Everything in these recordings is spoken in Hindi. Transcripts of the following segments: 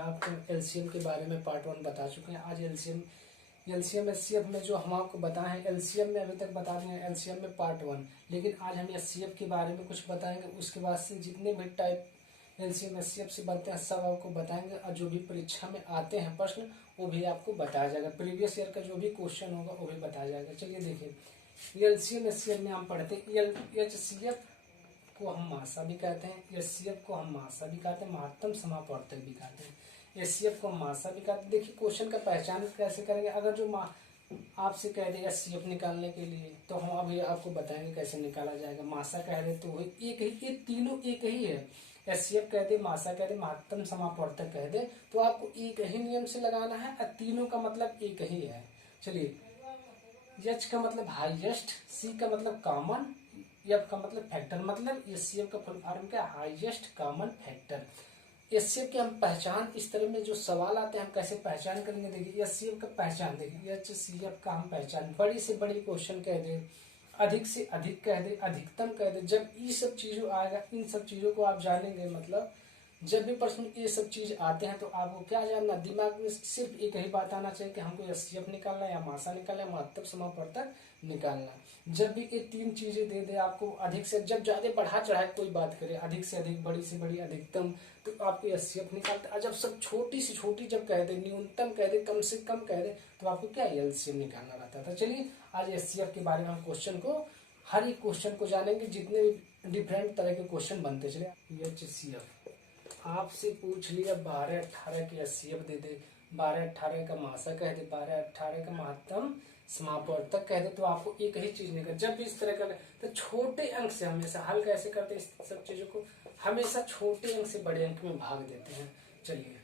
आपको एलसीएम के बारे में पार्ट 1 बता चुके हैं। आज एलसीएम एचसीएफ में जो हम आपको बताए हैं, एलसीएम में अभी तक बता दिए हैं, एलसीएम में पार्ट 1, लेकिन आज हम एचसीएफ के बारे में कुछ बताएंगे। उसके बाद से जितने भी टाइप एलसीएम एचसीएफ से बनते हैं सब आपको बताएंगे, और जो भी परीक्षा में आते हैं प्रश्न वो भी आपको बताया जाएगा। प्रीवियस ईयर का जो भी क्वेश्चन होगा वो भी बताया जाएगा। चलिए देखिए, एलसीएम एचसीएफ में हम पढ़ते हैं एचसीएफ को हम मासा भी कहते हैं, एचसीएफ को हम मासा भी कहते हैं, महत्तम समापवर्तक भी कहते हैं। एचसीएफ को हम मासा भी कहते हैं। देखिए क्वेश्चन का पहचान कैसे करेंगे। अगर जो आपसे कह दे एचसीएफ निकालने के लिए, तो हम अभी आपको बताएंगे कैसे निकाला जाएगा। मासा कह दे तो वही एक ही, ये तीनों एक ही है। एचसीएफ कह दे, मासा कह दे, महत्तम समापवर्तक कह दे, तो आपको एक ही नियम से लगाना है, और तीनों का मतलब एक ही है। चलिए, एच का मतलब हाईएस्ट, सी का मतलब कॉमन, एफ का मतलब फैक्टर, मतलब एचसीएफ का फुल फॉर्म क्या, हाईएस्ट कॉमन फैक्टर। एचसीएफ की हम पहचान, इस तरह में जो सवाल आते हैं हम कैसे पहचान करेंगे। देखिए एचसीएफ का पहचान, देखिए एचसीएफ का हम पहचान, बड़ी से बड़ी क्वेश्चन कह दे, अधिक से अधिक कह दे, अधिकतम कह दे, जब ये सब चीजों आएगा, इन सब चीजों को आप जानेंगे। मतलब जब भी प्रश्न ये सब चीज आते हैं तो आपको क्या जानना, दिमाग में सिर्फ एक ही बात आना चाहिए कि हमको एचसीएफ निकालना है, या मासा निकालना है, महत्तम समापवर्तक निकालना। जब भी ये तीन चीजें दे दे आपको, अधिक से, जब ज्यादा बढ़ा चढ़ा कोई बात करे, अधिक से अधिक, बड़ी से बड़ी, अधिकतम, तो आपको एचसीएफ निकालते हैं। जब सब छोटी से छोटी जब कह दे, न्यूनतम कह दे, कम से कम कह दे, तो आपको क्या एलसीएम निकालना रहता था। चलिए आज एचसीएफ के बारे में हम क्वेश्चन को, हर एक क्वेश्चन को जानेंगे, जितने भी डिफरेंट तरह के क्वेश्चन बनते चले। एचसीएफ आपसे पूछ लिया 12-18 की एचसीएफ दे दे, 12-18 का मासा कह दे, 12-18 का महत्तम समापवर्तक कह दे, तो आपको एक ही चीज निकल। जब भी इस तरह का तो छोटे अंक से हमेशा हल कैसे करते हैं, इस सब चीजों को हमेशा छोटे अंक से बड़े अंक में भाग देते हैं। चलिए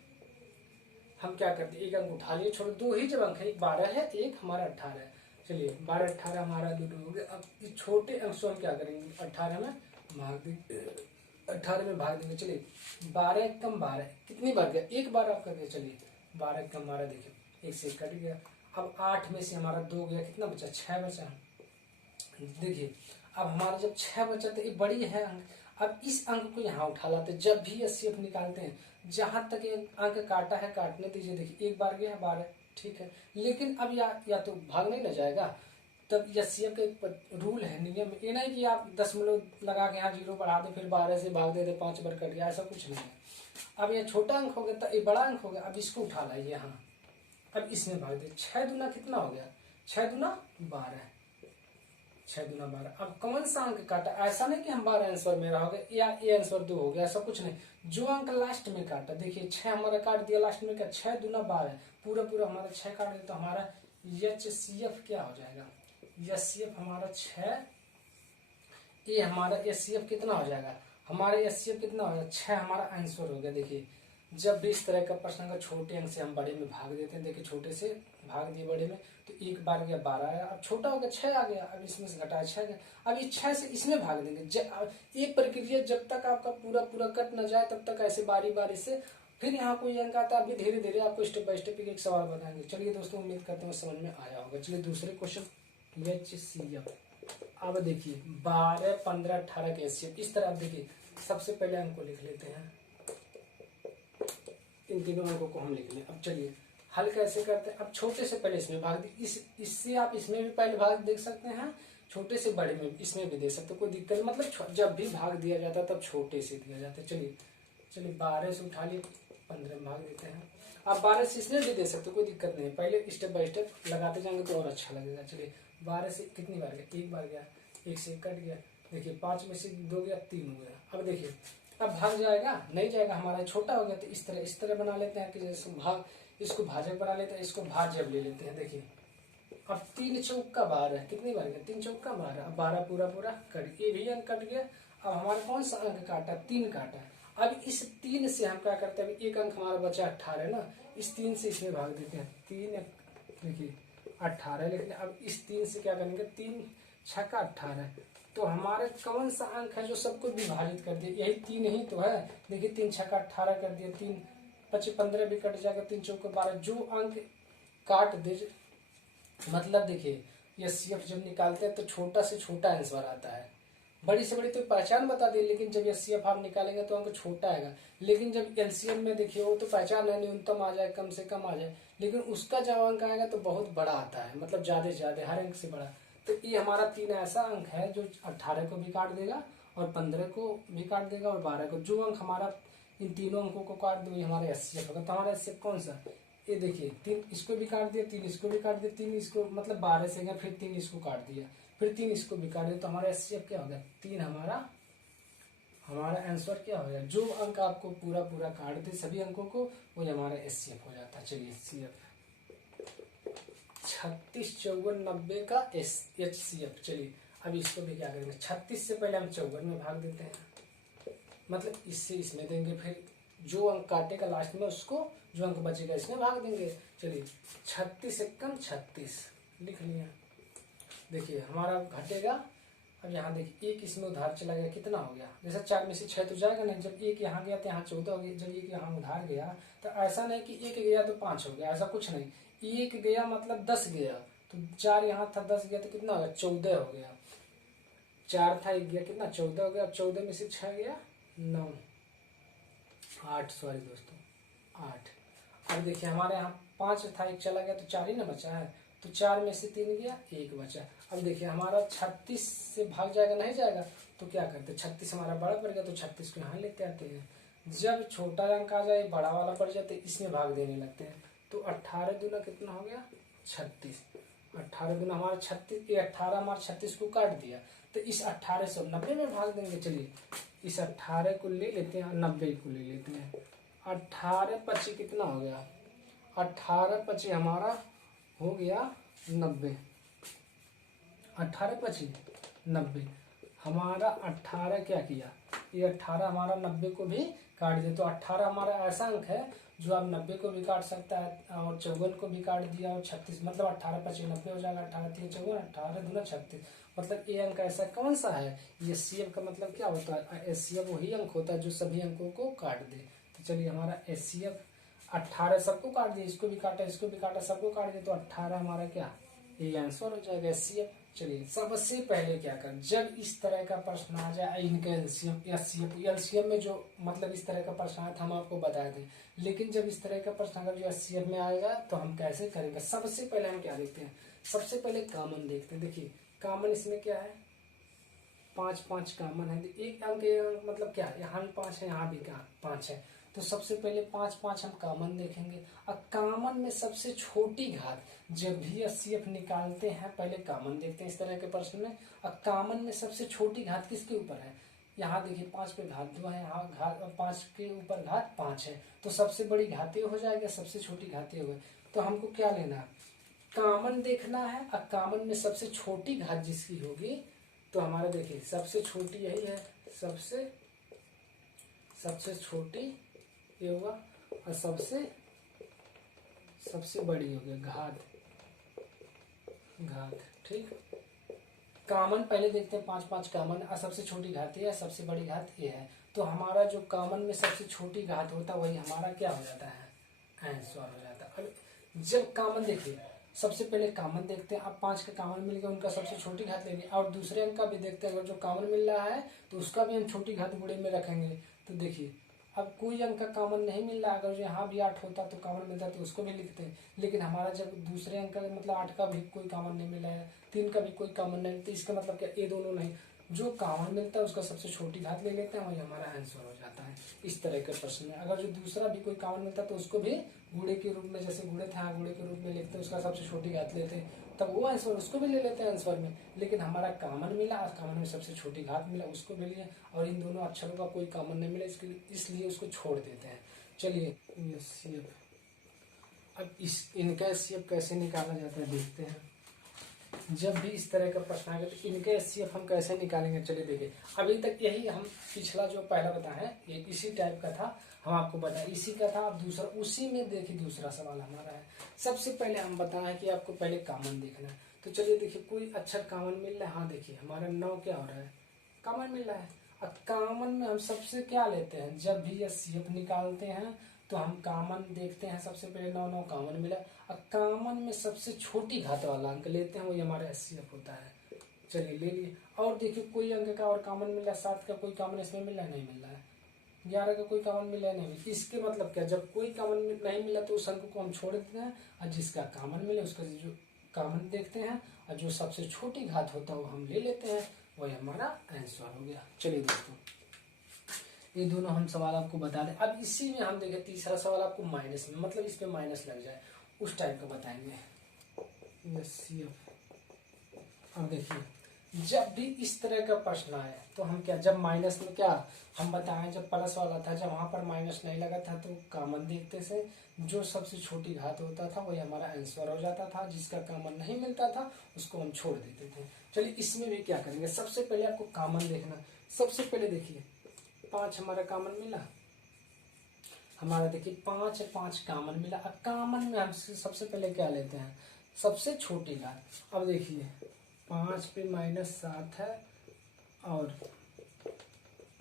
हम क्या करते हैं, एक अंक उठा लिए, छोड़, दो ही जब अंक है, एक 12 है, एक हमारा 18 है। चलिए 12-18 हमारा दो हो गया। अब इस छोटे अंक से हम क्या करेंगे, 18 में भाग देंगे, 18 में भाग देंगे। चलिए 12 कम 12 कितनी बार गया, एक बार आप करके। चलिए 12 कम 12, देखिए एक से कट गया। अब 8 में से हमारा 2 गया, कितना बचा, 6 बचा। देखिए अब हमारा जब 6 बचा तो ये बड़ी है अंक। अब इस अंक को यहाँ उठा लाते, जब भी एचसीएफ निकालते हैं, जहां तक एक अंक काटा है काटने दीजिए। देखिए एक बार गया है 12, ठीक है, लेकिन अब या तो भाग नहीं ना जाएगा। तब एचसीएफ का एक रूल है, नियम, ये नहीं कि आप 10 लगा के यहाँ 0 बढ़ा दे, फिर 12 से भाग दे 5 बार कट गया, ऐसा कुछ नहीं है। अब ये छोटा अंक हो गया तो ये बड़ा अंक हो गया, अब इसको उठा लाइए यहाँ, अब इसमें भाग दे। 6 दूना कितना हो गया, 6 दूना 12, 6 दूना 12। अब कौन सा अंक काटा, ऐसा नहीं कि हम 12 आंसर मेरा हो गया या ये आंसर 2 हो गया, ऐसा कुछ नहीं। जो अंक लास्ट में काटा, देखिए 6 हमारा काट दिया लास्ट में, क्या 6 दूना 12, पूरा पूरा हमारा 6 काट दिया, तो हमारा एचसीएफ क्या हो जाएगा, एचसीएफ हमारा 6, ये हमारा एचसीएफ कितना हो जाएगा, हमारा एचसीएफ कितना हो जाएगा, 6 हमारा आंसर हो गया। देखिए जब भी इस तरह का प्रश्न अगर छोटे अंक से हम बड़े में भाग देते हैं, देखिए छोटे से भाग दिए बड़े में, तो एक बार गया 12 आया, अब छोटा हो गया 6 आ गया, अब इसमें से घटाया 6 गया, अब इस 6 से इसमें भाग देंगे। एक प्रक्रिया जब तक आपका पूरा पूरा कट न जाए तब तक ऐसे बारी बारी से, फिर यहाँ कोई अंक आता है, अभी धीरे धीरे आपको स्टेप बाय स्टेप एक सवाल बताएंगे। चलिए दोस्तों, उम्मीद करते हैं समझ में आया होगा। चलिए दूसरे क्वेश्चन, एचसीएफ। अब देखिए 12, 15, 18 के एचसीएफ इस तरह। आप देखिए सबसे पहले अंक को लिख लेते हैं, इन तीनों अंकों को हम लिख लें। अब चलिए हल कैसे करते हैं। अब छोटे से पहले इसमें भाग दी, इससे आप इसमें भी पहले भाग देख सकते हैं, छोटे से बड़े में इसमें भी दे सकते, कोई दिक्कत, मतलब जब भी भाग दिया जाता है तब छोटे से दिया जाता है। चलिए 12 से उठा लिए, 15 में भाग देते हैं। आप 12 से इसमें भी दे सकते, कोई दिक्कत नहीं, पहले स्टेप बाय स्टेप लगाते जाएंगे तो और अच्छा लगेगा। चलिए 12 से कितनी बार गया, एक बार गया, एक से कट गया। देखिए 5 में से 2 गया, 3 हो गया। अब देखिए अब भाग जाएगा, नहीं जाएगा, हमारा छोटा हो गया, तो इस तरह बना लेते हैं कि जैसे भाग, इसको भाजक बना लेते हैं, इसको भाज्य ले लेते हैं। देखिए अब 3 चौका 12, कितनी बार गया, 3 चौका 12, अब 12 पूरा पूरा कट, ये भी अंक कट गया। अब हमारा कौन सा अंक काटा, 3 काटा। अब इस 3 से हम क्या करते हैं, अभी एक अंक हमारा बचा 18 ना, इस 3 से इसमें भाग देते हैं, 3 देखिए 18, लेकिन अब इस 3 से क्या करेंगे, 3 छक्का 18, तो हमारे कौन सा अंक है जो सबको विभाजित कर दिया, यही 3 ही तो है। देखिए 3 छक्का 18 कर दिया, 3 25 15 भी कट जाएगा, 3 चौका 12, जो अंक काट दे, मतलब देखिए एचसीएफ जब निकालते हैं तो छोटा से छोटा आंसर आता है, बड़ी से बड़ी तो पहचान बता दी, लेकिन जब एचसीएफ आप निकालेंगे तो अंक छोटा आएगा। लेकिन जब एलसीएम में देखिए वो तो पहचान है, न्यूनतम आ जाए, कम से कम आ जाए, लेकिन उसका जब अंक आएगा तो बहुत बड़ा आता है, मतलब ज्यादा से ज्यादा हर अंक से बड़ा। तो ये हमारा 3 ऐसा अंक है जो 18 को भी काट देगा और 15 को भी काट देगा और 12 को। जो अंक हमारा इन तीनों अंकों को काट दे वही हमारा एचसीएफ होगा। तो हमारा एचसीएफ कौन सा, ये देखिए 3 इसको भी काट दिया, 3 इसको भी काट दिया, 3 इसको, मतलब 12 से गया, फिर 3 इसको काट दिया, फिर 3 इसको भी काट दिया। तो हमारा एचसीएफ क्या हो गया 3। हमारा आंसर क्या हो गया, जो अंक आपको पूरा पूरा काट दे सभी अंकों को, वो हमारा एचसीएफ हो जाता है। चलिए एचसीएफ 36, 54, 90 का एचसीएफ। चलिए अब इसको भी क्या करेंगे, 36 से पहले हम 54 में भाग देते हैं, मतलब इससे इसमें देंगे, फिर जो अंक काटेगा लास्ट में उसको, जो अंक बचेगा इसमें भाग देंगे। चलिए 36 एकम 36 लिख लिया। देखिए हमारा घटेगा, अब यहाँ देखिए एक इसमें उधार चला गया, कितना हो गया, जैसे 4 में से 6 तो जाएगा नहीं, जब एक यहाँ गया तो यहाँ 14 हो गया, जब एक यहाँ उधार गया तो ऐसा नहीं कि एक गया तो 5 हो गया, ऐसा कुछ नहीं, एक गया मतलब 10 गया, तो 4 यहाँ था 10 गया तो कितना हो गया 14 हो गया। 4 था, एक गया, कितना 14 हो गया। अब 14 में से 6 गया 9, 8, सॉरी दोस्तों 8। अब देखिए हमारे यहाँ 5 था, एक चला गया तो 4 ही ना बचा है, तो 4 में से 3 गया, 1 बचा। अब देखिए हमारा 36 से भाग जाएगा, नहीं जाएगा, तो क्या करते, 36 हमारा बड़ा पड़ गया तो 36 को यहाँ लेते आते हैं। जब छोटा अंक आ जाए बड़ा वाला पड़ जाए तो इसमें भाग देने लगते हैं। तो 18 दूना कितना हो गया 36, 18 दूना हमारा 36, ये 18 हमारा 36 को काट दिया, तो इस 18 से 90 में भाग देंगे। चलिए इस 18 को ले लेते हैं, 90 को ले लेते हैं। 18 25 कितना हो गया, 18 25 हमारा हो गया 90, 18 25 90 हमारा 18 क्या किया, ये 18 हमारा 90 को भी काट दिया। तो 18 हमारा ऐसा अंक है जो आप 90 को भी काट सकता है और 54 को भी काट दिया और 36, मतलब 18 25 90 हो जाएगा, 18 3 54, 18 दूना 36, मतलब ये अंक ऐसा कौन सा है, ये एचसीएफ का मतलब क्या होता है, एचसीएफ वही अंक होता है जो सभी अंकों को काट दे। तो चलिए हमारा एचसीएफ 18 सबको काट दिया, इसको भी काटा, इसको भी काटा, सबको काट दिया, तो 18 हमारा क्या, ये आंसर हो जाएगा एचसीएफ। चलिए सबसे पहले क्या कर, जब इस तरह का प्रश्न आ जाए इनका एलसीएम में जो मतलब इस तरह का प्रश्न आया था हम आपको बता दें, लेकिन जब इस तरह का प्रश्न अगर जो एचसीएम में आएगा तो हम कैसे करेंगे। सबसे पहले हम क्या देखते हैं, सबसे पहले कॉमन देखते हैं। देखिए कॉमन इसमें क्या है, 5 5 कॉमन है, एक अंक मतलब क्या, यहाँ भी 5 है, यहाँ भी 5 है, तो सबसे पहले 5 5 हम कॉमन देखेंगे। और कॉमन में सबसे छोटी घात, जब भी एचसीएफ निकालते हैं पहले कॉमन देखते हैं इस तरह के प्रश्न में। और कॉमन में सबसे छोटी घात किसके ऊपर है, यहाँ देखिए 5 पे घात 2 है, यहाँ घात 5 के ऊपर घात 5 है, तो सबसे बड़ी घात हो जाएगा, सबसे छोटी घात हो गई। तो हमको क्या लेना है, कॉमन देखना है, और कॉमन में सबसे छोटी घात जिसकी होगी, तो हमारा देखिए सबसे छोटी यही है, सबसे छोटी ये होगा, और सबसे बड़ी हो गई घात, ठीक। कॉमन पहले देखते हैं, 5 5 कॉमन, और सबसे छोटी घात ये है, सबसे बड़ी घात ये है। तो हमारा जो कॉमन में सबसे छोटी घात होता है वही हमारा क्या हो जाता है, आंसर हो जाता है। अब जब कॉमन देखिए, सबसे पहले कॉमन देखते हैं, अब 5 का कॉमन मिल गया, उनका सबसे छोटी घात लेंगे, और दूसरे अंक का भी देखते हैं, अगर जो कॉमन मिल रहा है तो उसका भी हम छोटी घात गुणे में रखेंगे। तो देखिए अब कोई अंक का कॉमन नहीं मिल रहा, अगर जो यहाँ भी 8 होता तो कॉमन मिलता तो उसको भी लिखते हैं, लेकिन हमारा जब दूसरे अंक का मतलब 8 का भी कोई कॉमन नहीं मिला है, 3 का भी कोई कॉमन नहीं, तो इसका मतलब क्या, ये दोनों नहीं, जो कॉमन मिलता है उसका सबसे छोटी घात ले लेते हैं, वही हमारा आंसर हो जाता है इस तरह के प्रश्न में। अगर जो दूसरा भी कोई कॉमन मिलता है तो उसको भी गुणे के रूप में, जैसे गुणे थे गुणे के रूप में लिखते हैं, उसका सबसे छोटी घात लेते हैं, तब वो आंसर उसको भी ले लेते हैं आंसर में। लेकिन हमारा कॉमन मिला और कॉमन में सबसे छोटी घात मिला, उसको भी लिए, और इन दोनों अक्षरों का कोई कॉमन नहीं मिला, इसलिए उसको छोड़ देते हैं। चलिए अब इनका एचसीएफ कैसे निकाला जाता है देखते हैं। जब भी इस तरह का प्रश्न आएगा तो इनके एचसीएफ हम कैसे निकालेंगे। चलिए देखिए, अभी तक यही हम पिछला जो पहला बताए ये इसी टाइप का था, हम आपको बताया इसी का था। अब दूसरा उसी में देखिए दूसरा सवाल हमारा है। सबसे पहले हम बताए कि आपको पहले कॉमन देखना है, तो चलिए देखिए कोई अक्षर कॉमन मिल रहा है, हाँ देखिए हमारा 9 क्या हो रहा है, कॉमन मिल रहा है। अब कॉमन में हम सबसे क्या लेते हैं, जब भी एचसीएफ निकालते हैं तो हम कॉमन देखते हैं, सबसे पहले 9 9 कॉमन मिला, और कॉमन में सबसे छोटी घात वाला अंक लेते हैं, वही हमारा एचसीएफ होता है। चलिए ले लिए। और देखिए कोई अंक का और कॉमन मिला, 7 का कोई कॉमन इसमें मिला नहीं, मिल रहा है। 11 का कोई कॉमन मिला नहीं। इसके मतलब क्या, जब कोई कॉमन नहीं मिला तो उस अंक को हम छोड़ देते हैं, और जिसका कॉमन मिले उसका जो कॉमन देखते हैं, और जो सबसे छोटी घात होता है वो हम ले लेते हैं, वही हमारा आंसर हो गया। चलिए दोस्तों, ये दोनों हम सवाल आपको बता दें। अब इसी में हम देखें तीसरा सवाल आपको माइनस में, मतलब इस पे माइनस लग जाए उस टाइप का बताएंगे। अब देखिए, जब भी इस तरह का प्रश्न आए तो हम क्या, जब माइनस में क्या हम बताएं, जब प्लस वाला था, जब वहां पर माइनस नहीं लगा था तो कॉमन देखते से जो सबसे छोटी घात होता था वही हमारा आंसर हो जाता था, जिसका कॉमन नहीं मिलता था उसको हम छोड़ देते थे। चलिए इसमें भी क्या करेंगे, सबसे पहले आपको कॉमन देखना। सबसे पहले देखिए 5 हमारा कॉमन मिला, हमारा देखिए 5 है, 5 कॉमन मिला। अब कॉमन में हम सबसे पहले क्या लेते हैं, सबसे छोटी घात। अब देखिए 5 पे -7 है और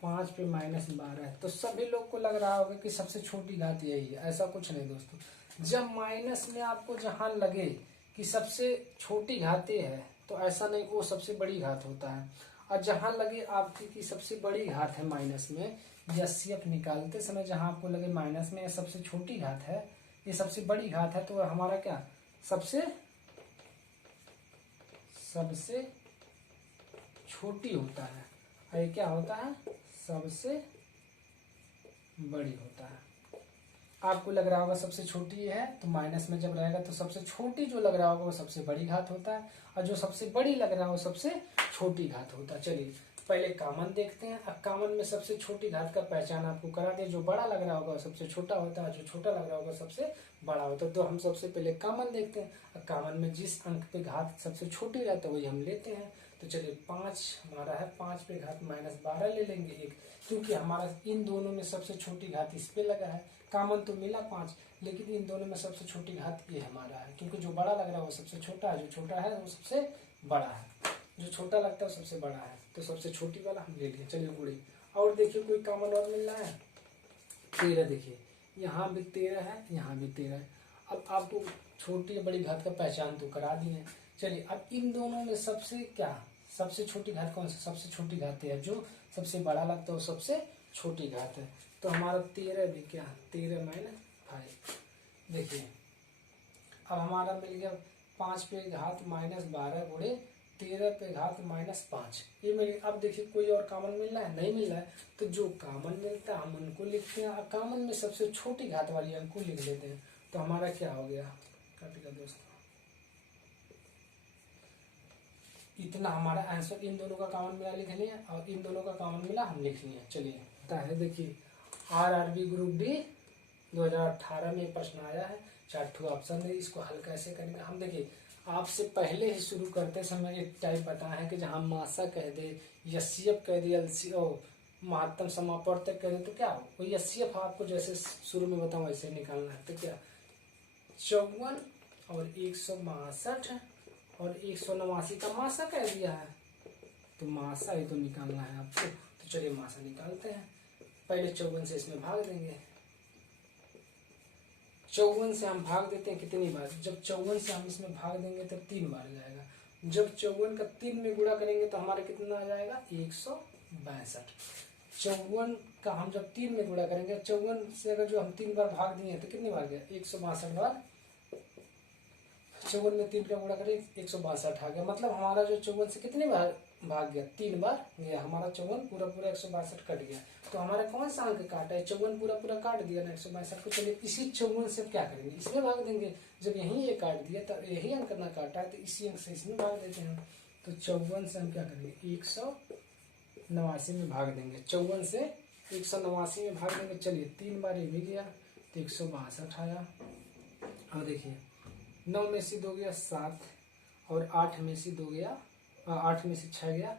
5 पे -12 है, तो सभी लोग को लग रहा होगा कि सबसे छोटी घात यही है। ऐसा कुछ नहीं दोस्तों, जब माइनस में आपको जहां लगे कि सबसे छोटी घात ये है तो ऐसा नहीं, वो सबसे बड़ी घात होता है। और जहां लगे आपकी कि सबसे बड़ी घात है माइनस में, एचसीएफ निकालते समय जहां आपको लगे माइनस में सबसे छोटी घात है, ये सबसे बड़ी घात है, तो हमारा क्या सबसे छोटी होता है, और ये क्या होता है सबसे बड़ी होता है। आपको लग रहा होगा सबसे छोटी है तो माइनस में जब रहेगा तो सबसे छोटी जो लग रहा होगा वो सबसे बड़ी घात होता है, और जो सबसे बड़ी लग रहा हो सबसे छोटी घात होता है। चलिए पहले कॉमन देखते हैं। अब कॉमन में सबसे छोटी घात का पहचान आपको करा दे, जो बड़ा लग रहा होगा सबसे छोटा होता है, जो छोटा लग रहा होगा सबसे बड़ा होता है। तो हम सबसे पहले कॉमन देखते हैं, और कॉमन में जिस अंक पे घात सबसे छोटी रहता है वही हम लेते हैं। तो चलिए 5 हमारा है, 5 पे घात -12 ले लेंगे एक, क्योंकि हमारा इन दोनों में सबसे छोटी घात इस पे लगा है। कॉमन तो मिला 5, लेकिन इन दोनों में सबसे छोटी घात ये हमारा है, क्योंकि जो बड़ा लग रहा है वो सबसे छोटा है, जो छोटा है वो सबसे बड़ा है, जो छोटा लगता है वो सबसे बड़ा है, तो सबसे छोटी वाला हम ले लिए। चलिए गुड़ी, और देखिए कोई कॉमन और मिल रहा है। 13 देखिए, यहाँ भी 13 है, यहाँ भी 13 है। अब आपको छोटी या बड़ी घात का पहचान तो करा दी है। चलिए अब इन दोनों में सबसे क्या, सबसे छोटी घात कौन सी, सबसे छोटी घात है जो सबसे बड़ा लगता है वो सबसे छोटी घात है। तो हमारा 13 भी क्या, 13 - 5। देखिए अब हमारा मिल गया 5 पे घात -12 गुणे 13 पे घात -5, ये मिल गया। अब देखिए कोई और कॉमन मिल रहा है, नहीं मिल रहा है, तो जो कॉमन मिलता है हम उनको लिखते हैं, और कॉमन में सबसे छोटी घात वाली अंक को लिख लेते हैं। तो हमारा क्या हो गया, कटेगा दोस्तों, इतना हमारा आंसर। इन दोनों का कॉमन मिला लिख लिया, और इन दोनों का कॉमन मिला हम लिख लिए। चलिए है देखिए RRB ग्रुप डी 2018 में प्रश्न आया है, 4 ऑप्शन है, इसको हल कैसे करेंगे हम। देखिए आपसे पहले ही शुरू करते समय एक टाइप बताया है कि जहाँ मासा कह दे, एचसीएफ कह दे, महत्तम समापवर्तक कह दे, तो क्या हो वो एचसीएफ आपको जैसे शुरू में बताऊँ वैसे निकालना है। तो क्या 54 और 162 और 189 का मासा कह दिया है, तो मासा ही तो निकालना है आपको। तो चलिए मासा निकालते हैं। पहले 54 से इसमें भाग देंगे, 54 से हम भाग देते हैं कितनी बार, जब 54 से हम इसमें भाग देंगे तो 3 बार जाएगा। जब 54 का 3 में गुणा करेंगे तो हमारा कितना आ जाएगा 162। 54 का हम जब 3 में गुणा करेंगे, 54 से अगर जो हम 3 बार भाग दिए तो कितनी बार गया 162 बार। 54 में 3 का गुणा करें 162 आ गया, मतलब हमारा जो 54 से कितनी बार भाग गया 3 बार गया, हमारा 54 पूरा 162 कट गया। तो हमारा कौन सा अंक काटा है, 54 पूरा काट दिया ना 162 को। चलिए इसी 54 से क्या करेंगे, इसमें भाग देंगे। जब यही ये काट दिया तो यही अंक ना काटा है तो इसी अंक से इसमें भाग देते हैं। तो 54 से हम क्या करेंगे 189 में भाग देंगे, 54 से 189 में भाग देंगे। चलिए 3 बार ये भी गया तो 162 आया। और देखिए 9 में से 2 गया 7, और 8 में से 2 गया, 8 में से 6 गया,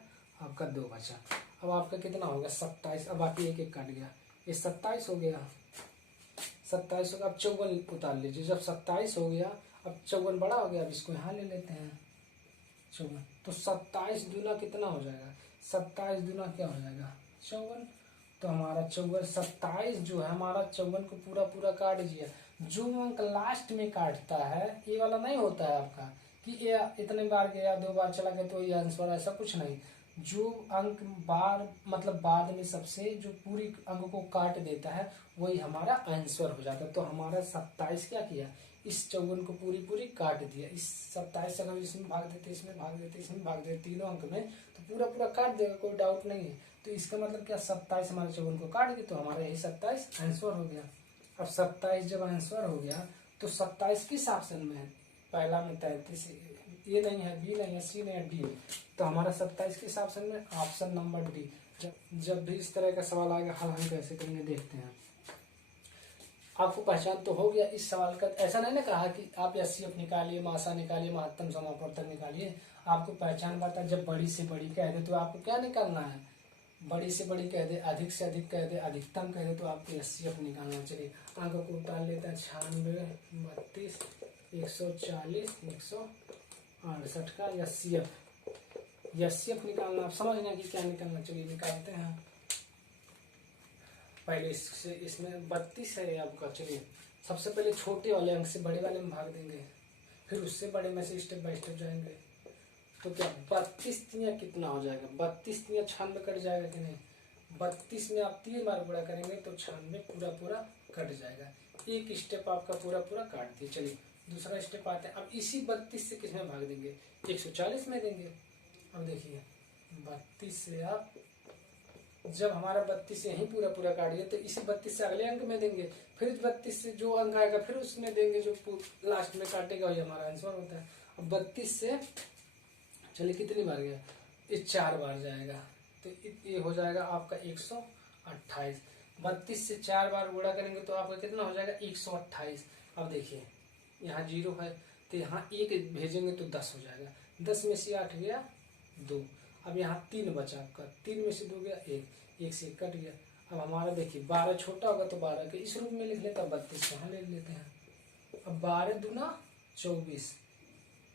आपका 2 बचा। अब आपका कितना हो गया 27। अब बाकी एक काट गया, ये 27 हो गया, 27 हो गया। अब 54 उतार लीजिए, जब 27 हो गया, अब 54 बड़ा हो गया, अब इसको यहाँ ले लेते हैं 54। तो 27 दूना कितना हो जाएगा, 27 दूना क्या हो जाएगा 54। तो हमारा 54 27 जो है हमारा 54 को पूरा काट दिया। जो अंक लास्ट में काटता है ये वाला नहीं होता है आपका कि ये इतने बार गया 2 बार चला गया तो ये आंसर, ऐसा कुछ नहीं। जो अंक बार मतलब बाद में सबसे जो पूरी अंक को काट देता है वही हमारा आंसर हो जाता है। तो हमारा 27 क्या किया, इस 54 को पूरी काट दिया। इस 27 अगर इसमें भाग देते, इसमें भाग देते, इसमें भाग देते, तीनों अंक में, तो पूरा काट देगा, कोई डाउट नहीं है। तो इसका मतलब क्या, 27 हमारे 54 को काट दिया, तो हमारा यही 27 आंसर हो गया। अब 27 जब आंसर हो गया तो 27 किस ऑप्शन में है, पहला में 33, ये नहीं है, बी नहीं है, सी नहीं है, डी। तो हमारा 27 किस ऑप्शन में, ऑप्शन नंबर डी। जब भी इस तरह का सवाल आएगा हल हम कैसे करेंगे देखते हैं। आपको पहचान तो हो गया इस सवाल का। ऐसा नहीं ना कहा कि आप एचसीएफ निकालिए, मासा निकालिए, महत्तम समापवर्तन निकालिए। आपको पहचान बात है, जब बड़ी से बड़ी कह दे तो आपको क्या निकालना है, बड़ी से बड़ी कह दे, अधिक से अधिक कह दे, अधिकतम कह दे, तो आपको एचसीएफ निकालना। चलिए अंक को उतार लेता है, 96, 32, 140, 168 का एचसीएफ निकालना। आप समझना कि क्या निकालना। चलिए निकालते हैं। पहले इसमें 32 है आपका। चलिए सबसे पहले छोटे वाले अंक से बड़े वाले में भाग देंगे, फिर उससे बड़े में से स्टेप बाय स्टेप जाएंगे। तो क्या 32 तिया कितना हो जाएगा, 32 तिया 96 कट जाएगा कि नहीं। 32 में आप 3 बार गुणा करेंगे तो 96 पूरा कट जाएगा। एक स्टेप आपका पूरा काट दिए। चलिए दूसरा स्टेप आते हैं। अब इसी 32 से किसमें भाग देंगे, 140 में देंगे। अब देखिए 32 से आप जब हमारा 32 से यहीं पूरा काट दिया तो इसी 32 से अगले अंक में देंगे, फिर 32 से जो अंक आएगा फिर उसमें देंगे, जो लास्ट में काटेगा वही हमारा आंसर होता है। अब 32 से चलिए कितनी बार गया, ये 4 बार जाएगा, तो ये हो जाएगा आपका 128। 32 से 4 बार गुणा करेंगे तो आपका कितना हो जाएगा, 128। अब देखिए यहाँ 0 है तो यहाँ 1 भेजेंगे तो 10 हो जाएगा। 10 में से 8 गया 2। अब यहाँ 3 बचा आपका, 3 में से 2 गया 1 से 1 कट गया। अब हमारा देखिए 12 छोटा होगा तो 12 के इस रूप में लिख लेते हैं, 32 यहाँ ले लेते हैं। अब 12 दूना 24,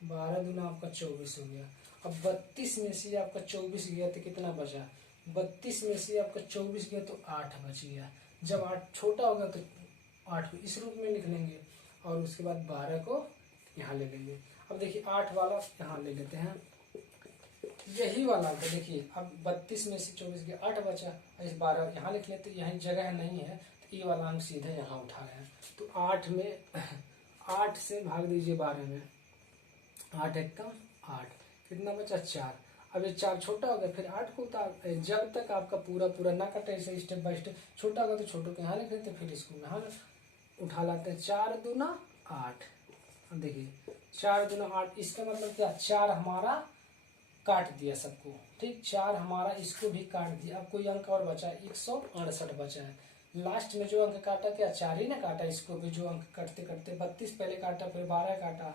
12 दूना आपका 24 हो गया। अब 32 में से आपका 24 गया तो कितना बचा, 32 में से आपका 24 गया तो 8 बच गया। जब 8 छोटा होगा तो 8 को इस रूप में लिख लेंगे और उसके बाद 12 को यहाँ ले लेंगे। अब देखिए 8 वाला यहाँ ले लेते हैं, यही वाला तो देखिए अब 32 में से 24 गया 8 बचा, इस 12 यहाँ लिख लेते, यहाँ जगह नहीं है तो ये वाला अंक सीधे यहाँ उठा रहे हैं। तो 8 में 8 से भाग दीजिए 12 में, 8 एक कम 8, कितना बचा 4। अब ये 4 छोटा हो गया, फिर 8 को उतार, जब तक आपका पूरा ना कटे ऐसे स्टेप बाय स्टेप, छोटा होगा तो छोटों के यहाँ लिख लेते, फिर इसको यहाँ उठा लाते हैं। 4 दूना 8, देखिए 4 दूना 8, इसका मतलब क्या, 4 हमारा काट दिया सबको, ठीक, 4 हमारा इसको भी काट दिया। अब कोई अंक और बचा है, 168 बचा है। लास्ट में जो अंक काटा क्या, 4 ही ना काटा, इसको भी जो अंक कटते 32 पहले काटा, फिर 12 काटा,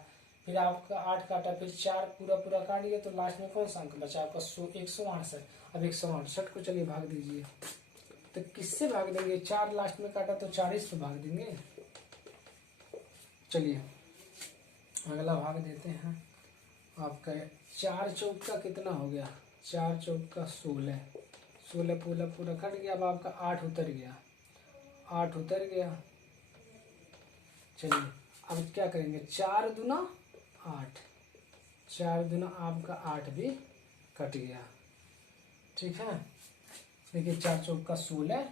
फिर आपका 8 काटा, फिर 4 पूरा काट दिया, तो लास्ट में कौन सा अंक बचा आपका 168। अब 168 को चलिए भाग दीजिए, तो किससे भाग देंगे, 4 लास्ट में काटा तो 40 पे भाग देंगे। चलिए अगला भाग देते हैं। आपका 4 चौका कितना हो गया, 4 चौका 16, 16 पूरा कट गया। अब आपका 8 उतर गया, 8 उतर गया। चलिए अब क्या करेंगे, 4 दूना 8, 4 दूना आपका 8 भी कट गया, ठीक है। देखिए 4 चौका 16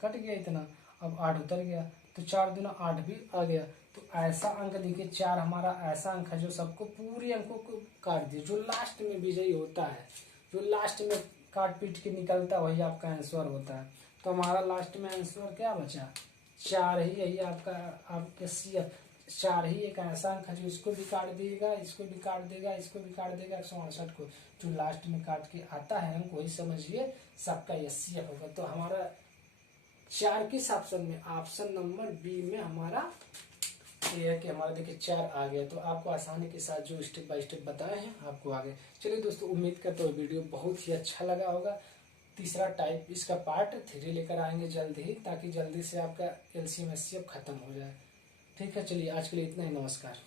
कट गया इतना, अब 8 उतर गया, तो 4 दूना 8 भी आ गया। तो ऐसा अंक देखिए 4 हमारा ऐसा अंक है जो सबको पूरी अंकों को काट दिया, जो लास्ट में विजयी होता है, जो लास्ट में काट पीट के निकलता है वही आपका आंसर होता है। तो हमारा लास्ट में आंसर क्या बचा, 4 ही, यही आपका आपके सीएफ 4 ही एक ऐसा अंक है जो इसको भी काट देगा, इसको भी काट देगा, इसको भी काट देगा, 168 को जो लास्ट में काट के आता है अंक वही समझिए सबका एचसीएफ होगा। तो हमारा 4 किस ऑप्शन में, ऑप्शन नंबर बी में हमारा ये है कि हमारा देखिए 4 आ गया। तो आपको आसानी के साथ जो स्टेप बाय स्टेप बताए हैं आपको आगे। चलिए दोस्तों उम्मीद करते हो वीडियो बहुत ही अच्छा लगा होगा। तीसरा टाइप इसका पार्ट 3 लेकर आएंगे जल्दी ही, ताकि जल्दी से आपका एलसीएम एचसीएफ खत्म हो जाए, ठीक है। चलिए आज के लिए इतना ही, नमस्कार।